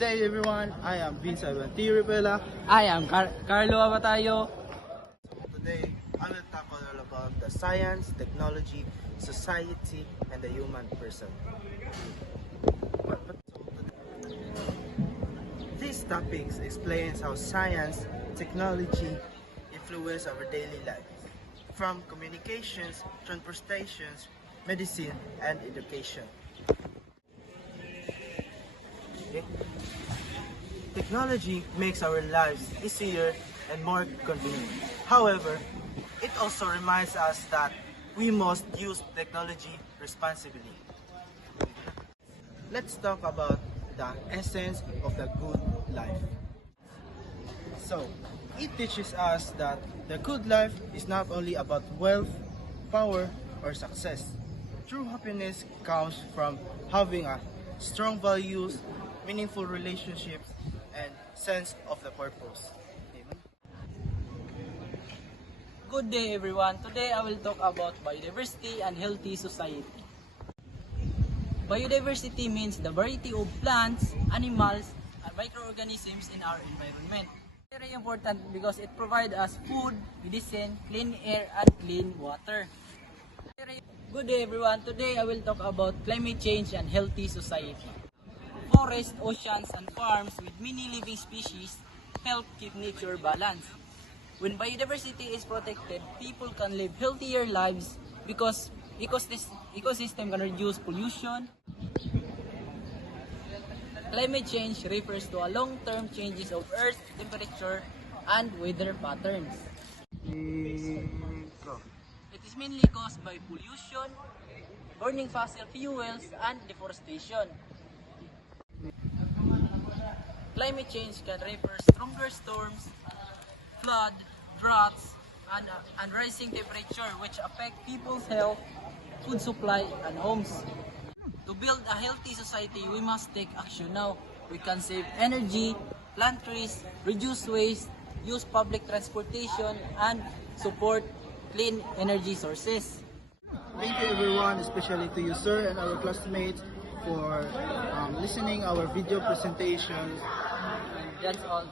day everyone, I am Vince T. Rivera. I am Carlo Abatayo. Today, I will talk all about the science, technology, society, and the human person. These topics explains how science, technology influence our daily life, from communications, transportations, medicine, and education. Okay. Technology makes our lives easier and more convenient. However, it also reminds us that we must use technology responsibly. Let's talk about the essence of the good life. So, it teaches us that the good life is not only about wealth, power, or success. True happiness comes from having a strong values, meaningful relationships, and sense of the purpose. Amen. Good day everyone. Today I will talk about biodiversity and healthy society. Biodiversity means the variety of plants, animals, and microorganisms in our environment. Very important because it provides us food, medicine, clean air, and clean water. Good day everyone. Today I will talk about climate change and healthy society. Forests, oceans, and farms with many living species help keep nature balanced. When biodiversity is protected, people can live healthier lives because ecosystem can reduce pollution. Climate change refers to a long-term changes of Earth's temperature and weather patterns. It is mainly caused by pollution, burning fossil fuels, and deforestation. Climate change can refer stronger storms, flood, droughts, and rising temperature which affect people's health, food supply, and homes. To build a healthy society, we must take action now. We can save energy, plant trees, reduce waste, use public transportation, and support clean energy sources. Thank you everyone, especially to you sir and our classmates for listening our video presentation. That's all.